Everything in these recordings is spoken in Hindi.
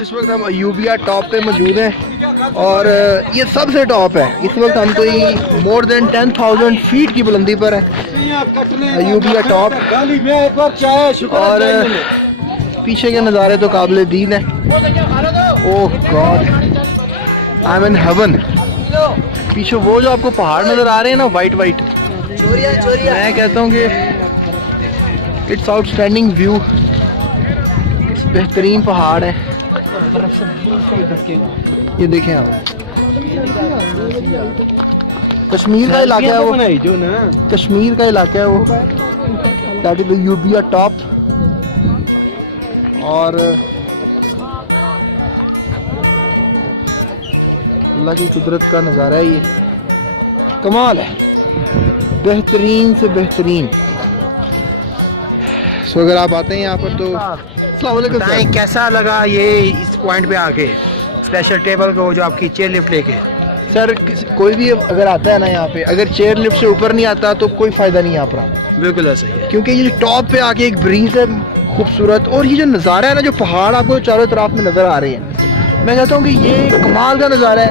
इस वक्त हम अयूबिया टॉप पे मौजूद हैं और ये सबसे टॉप है। इस वक्त हम कोई मोर देन 10,000 फीट की बुलंदी पर है अयूबिया टॉप, और पीछे के नज़ारे तो काबिल दीन है। Oh God, I am in heaven. पीछे वो जो आपको पहाड़ नज़र आ रहे हैं ना, वाइट वाइट, मैं कहता हूँ कि इट्स आउटस्टैंडिंग व्यू। बेहतरीन पहाड़ है, ये देखें आप। कश्मीर का इलाका है वो, कश्मीर का इलाका है वो, दैट इज अयूबिया टॉप। और अल्लाह की कुदरत का नज़ारा है, ये कमाल है, बेहतरीन से बेहतरीन। सो अगर आप आते हैं यहाँ पर तो बताएं कैसा लगा ये इस पॉइंट पे आके, स्पेशल टेबल को जो आपकी चेयर लिफ्ट लेके। सर कोई भी अगर आता है ना यहाँ पे, अगर चेयर लिफ्ट से ऊपर नहीं आता तो कोई फ़ायदा नहीं यहाँ पर। बिल्कुल ऐसा ही है, क्योंकि ये टॉप पे आके एक ब्रीज है खूबसूरत, और ये जो नज़ारा है ना, जो पहाड़ आपको चारों तरफ में नज़र आ रहे हैं, मैं कहता हूँ कि ये कमाल का नज़ारा है।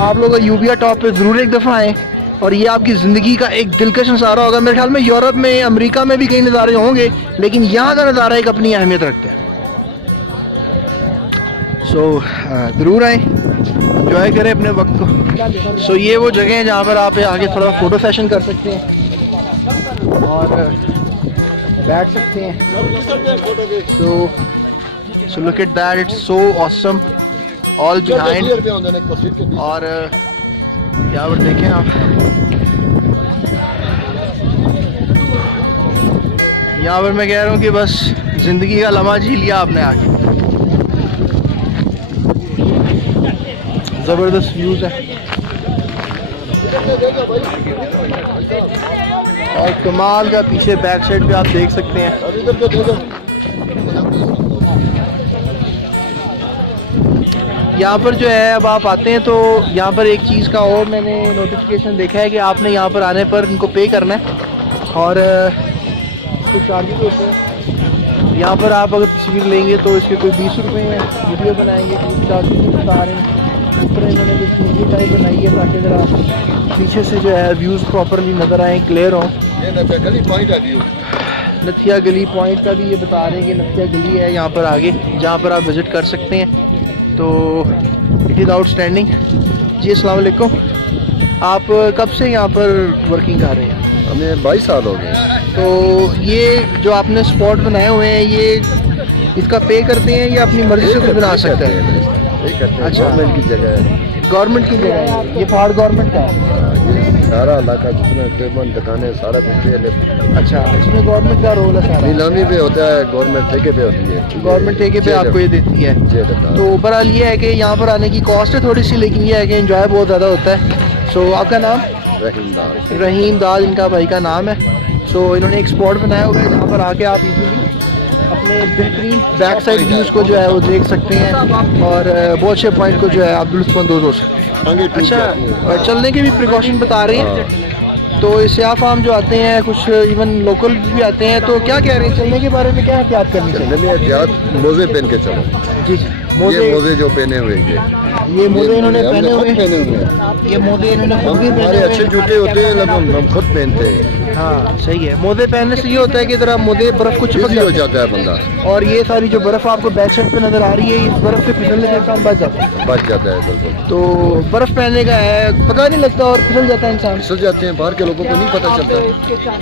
आप लोग अयूबिया टॉप पे ज़रूर एक दफ़ा आएँ और ये आपकी ज़िंदगी का एक दिलकश नज़ारा होगा। मेरे ख्याल में यूरोप में, अमेरिका में भी कई नज़ारे होंगे, लेकिन यहाँ का नज़ारा एक अपनी अहमियत रखता है। सो ज़रूर आए, इंजॉय करें अपने वक्त को। सो ये वो जगह है जहाँ पर आप आगे थोड़ा फ़ोटो सेशन कर सकते हैं और बैठ सकते हैं। So look at that, it's so awesome, all behind. और यहाँ पर देखें आप, यहाँ पर मैं कह रहा हूँ कि बस ज़िंदगी का लम्हा जी लिया आपने आके। ज़बरदस्त व्यूज़ है और कमाल का पीछे बैक साइड पे आप देख सकते हैं। यहाँ पर जो है, अब आप आते हैं तो यहाँ पर एक चीज़ का और मैंने नोटिफिकेशन देखा है कि आपने यहाँ पर आने पर इनको पे करना है और इसके चार्जेस होते हैं। यहाँ पर आप अगर तस्वीर लेंगे तो इसके कोई 20 रुपये हैं, वीडियो बनाएंगे तो चार्जेस बता रहे हैं। इस तरह इन्होंने कुछ सीनरी टाइप बनाई है ताकि ज़रा पीछे से जो है व्यूज़ प्रॉपरली नज़र आएँ, क्लियर हों। नथिया गली पॉइंट का भी ये बता रहे हैं कि नथिया गली है यहाँ पर आगे, जहाँ पर आप विज़िट कर सकते हैं। तो इट इज़ आउटस्टैंडिंग। जी अस्सलाम वालेकुम, आप कब से यहाँ पर वर्किंग कर रहे हैं? हमें 22 साल हो गए। तो ये जो आपने स्पॉट बनाए हुए हैं, ये इसका पे करते हैं या अपनी मर्ज़ी से बना सकते हैं? अच्छा, गवर्नमेंट की जगह है, गवर्नमेंट की जगह है, ये पहाड़ गवर्नमेंट का है। सारा इलाका जितना टेबल दुकानें सारा कुछ है। अच्छा, इसमें गवर्नमेंट का रोल है सारा? नीलामी पे होता है, गवर्नमेंट ठेके पे होती है। गवर्नमेंट ठेके पे आपको ये देती है। तो बहरहाल ये है कि यहाँ पर आने की कॉस्ट है थोड़ी सी, लेकिन ये है कि एंजॉय बहुत ज़्यादा होता है। सो आपका नाम? रहीम दाद। रहीम दाद इनका भाई का नाम है। सो इन्होंने एक स्पॉट बनाया हुआ है जहाँ पर आके आप इजीली अपने बेहतरीन बैक साइड व्यूज़ को जो है वो देख सकते हैं और बहुत अच्छे पॉइंट को जो है आप लुत्फ़अंदोज़ हो सकते हैं। अच्छा, चलने के भी प्रिकॉशन बता रहे हैं। तो सियाह फार्म जो आते हैं, कुछ इवन लोकल भी आते हैं, तो क्या कह रहे हैं चलने के बारे में, क्या एहतियात करनी चाहिए? चलने में एहतियात, मोजे पहन के चलो। जी जी, मोजे जो पहने हुए ये मोजे इन्होंने पहने हुए हैं। ये मोजे इन्होंने खुद भी पहने हुए। अच्छे जूते होते हैं, हम खुद पहनते हैं। हाँ सही है, मोजे पहनने से ये होता है कि जरा मोजे बर्फ़ को चिपक हो जाता है बंदा, और ये सारी जो बर्फ़ आपको बैक साइड पे नज़र आ रही है, इस बर्फ़ से फिसलने से इंसान बच जाता है। बिल्कुल। तो बर्फ़ पहनने का है, पता नहीं लगता और फिसल जाता है इंसान। फिसल जाते हैं, बाहर के लोगों को नहीं पता चलता,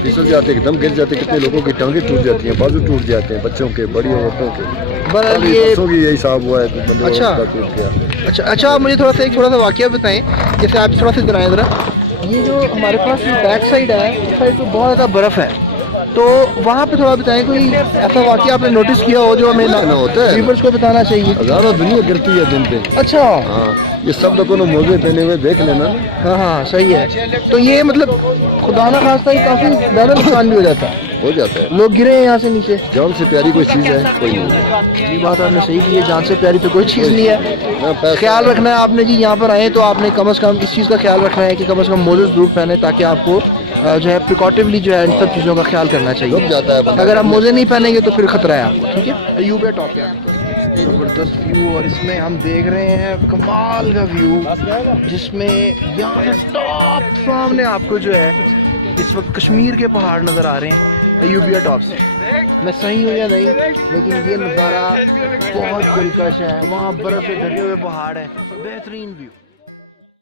फिसल जाते हैं, एकदम गिर जाते हैं। कितने लोगों की टांगें टूट जाती हैं, बाजू टूट जाते हैं, बच्चों के, बड़ी औरतों के। यही हिसाब हुआ है। अच्छा, मुझे थोड़ा सा वाक़या बताएं, जैसे आप थोड़ा सा इधर ज़रा। ये जो हमारे पास बैक साइड है, इस साइड पे बहुत ज़्यादा बर्फ़ है, तो वहाँ पे थोड़ा बताएं, कोई ऐसा वाक़या आपने नोटिस किया हो जो हमें ना होता है, व्यूअर्स को बताना चाहिए। हज़ारों दुनिया गिरती है दिन पे। अच्छा, हाँ, ये सब लोगों ने मोजे पहने हुए देख लेना। हाँ सही है। तो ये मतलब खुदा ना खास्ता ही काफ़ी ज़्यादा नुकसान भी हो जाता है, लोग गिरे हैं यहाँ से नीचे। जान से प्यारी कोई चीज़ है कोई नहीं। ये बात आपने सही की है, जान से प्यारी तो कोई चीज़ नहीं है। ख्याल रखना है आपने जी, यहाँ पर आए तो आपने कम से कम इस चीज़ का ख्याल रखना है कि कम से कम मोजे ज़रूर पहने, ताकि आपको जो है प्रिकॉटिवली जो है इन सब चीज़ों का ख्याल करना चाहिए। अगर आप मोजे नहीं पहनेंगे तो फिर खतरा है आपको। ठीक है, अयूबिया टॉप पे ज़बरदस्त व्यू, और इसमें हम देख रहे हैं कमाल का व्यू, जिसमें यहाँ से टॉप सामने आपको जो है इस वक्त कश्मीर के पहाड़ नज़र आ रहे हैं अयूबिया टॉप से। मैं सही हूँ या नहीं, लेकिन ये नज़ारा बहुत दिलकश है। वहाँ बर्फ़ से ढके हुए पहाड़ है, बेहतरीन व्यू।